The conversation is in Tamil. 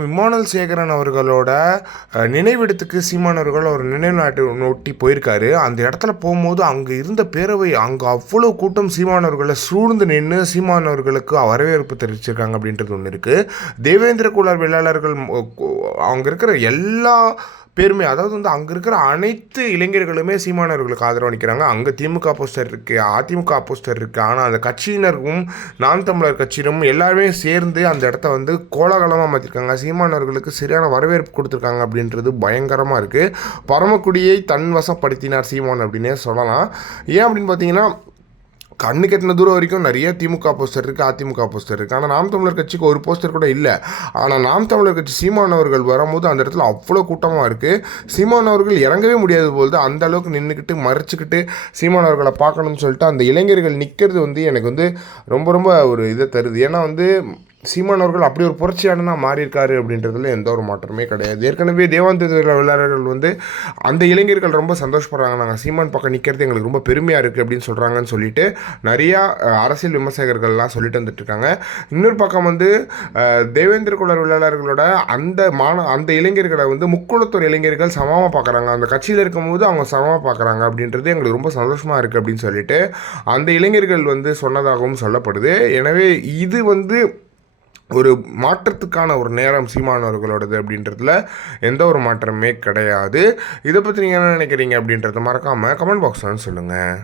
விமானல் சேகரன் அவர்களோட நினைவிடத்துக்கு சீமானவர்கள் ஒரு நினைவு நாட்டு நோட்டி போயிருக்காரு. அந்த இடத்துல போகும்போது அங்கே இருந்த பேரவை அங்கே அவ்வளோ கூட்டம் சீமானவர்களை சூழ்ந்து நின்று சீமானவர்களுக்கு வரவேற்பு தெரிவிச்சிருக்காங்க அப்படின்றது ஒன்று இருக்குது தேவேந்திர குலர் வேளாளர்கள் அங்கே இருக்கிற எல்லா பெருமை. அதாவது வந்து அங்கே இருக்கிற அனைத்து இளைஞர்களுமே சீமானவர்களுக்கு ஆதரவு அளிக்கிறாங்க. அங்கே திமுக போஸ்டர் இருக்குது அதிமுக போஸ்டர் இருக்குது ஆனால் அந்த கட்சியினருக்கும் நாம் தமிழர் கட்சியினரும் எல்லாருமே சேர்ந்து அந்த இடத்த வந்து கோலாகலமாக மாற்றிருக்காங்க சீமானவர்களுக்கு சரியான வரவேற்பு கொடுத்துருக்காங்க அப்படின்றது பயங்கரமாக இருக்குது பரமக்குடியை தன்வசப்படுத்தினார் சீமான் அப்படின்னே சொல்லலாம். ஏன் அப்படின்னு பார்த்தீங்கன்னா கண்ணு கட்டின தூரம் வரைக்கும் நிறைய திமுக போஸ்டர் இருக்குது அதிமுக போஸ்டர் இருக்குது ஆனால் நாம் தமிழர் கட்சிக்கு ஒரு போஸ்டர் கூட இல்லை. ஆனால் நாம் தமிழர் கட்சி சீமானவர்கள் வரும்போது அந்த இடத்துல அவ்வளோ கூட்டமாக இருக்குது சீமானவர்கள் இறங்கவே முடியாது போது அந்த அளவுக்கு நின்றுக்கிட்டு மறைச்சிக்கிட்டு சீமானவர்களை பார்க்கணும்னு சொல்லிட்டு அந்த இளைஞர்கள் நிற்கிறது வந்து எனக்கு வந்து ரொம்ப ரொம்ப ஒரு இதை தருது. ஏன்னா வந்து சீமான் அவர்கள் அப்படி ஒரு புரட்சியாளனா மாறியிருக்காரு அப்படின்றதுல எந்த ஒரு மாற்றமே கிடையாது. ஏற்கனவே தேவாந்திர விளையாடர்கள் வந்து அந்த இளைஞர்கள் ரொம்ப சந்தோஷப்படுறாங்க. நாங்கள் சீமான் பக்கம் நிற்கிறது எங்களுக்கு ரொம்ப பெருமையாக இருக்குது அப்படின்னு சொல்கிறாங்கன்னு சொல்லிட்டு நிறையா அரசியல் விமர்சகர்கள்லாம் சொல்லிட்டு வந்துட்டுருக்காங்க இன்னொரு பக்கம் வந்து தேவேந்திர குலர் விளையாடர்களோட அந்த மாண அந்த இளைஞர்களை வந்து முக்குளத்தூர் இளைஞர்கள் சமமாக பார்க்குறாங்க அந்த கட்சியில் இருக்கும்போது அவங்க சமமாக பார்க்குறாங்க அப்படின்றது எங்களுக்கு ரொம்ப சந்தோஷமாக இருக்குது அப்படின்னு சொல்லிட்டு அந்த இளைஞர்கள் வந்து சொன்னதாகவும் சொல்லப்படுது. எனவே இது வந்து ஒரு மாற்றத்துக்கான ஒரு நேரம் சீமானவர்களோடது அப்படின்றதுல எந்த ஒரு மாற்றமே கிடையாது. இதை பற்றி நீங்கள் என்ன நினைக்கிறீங்க அப்படின்றத மறக்காமல் கமெண்ட் பாக்ஸ் சொல்லுங்கள்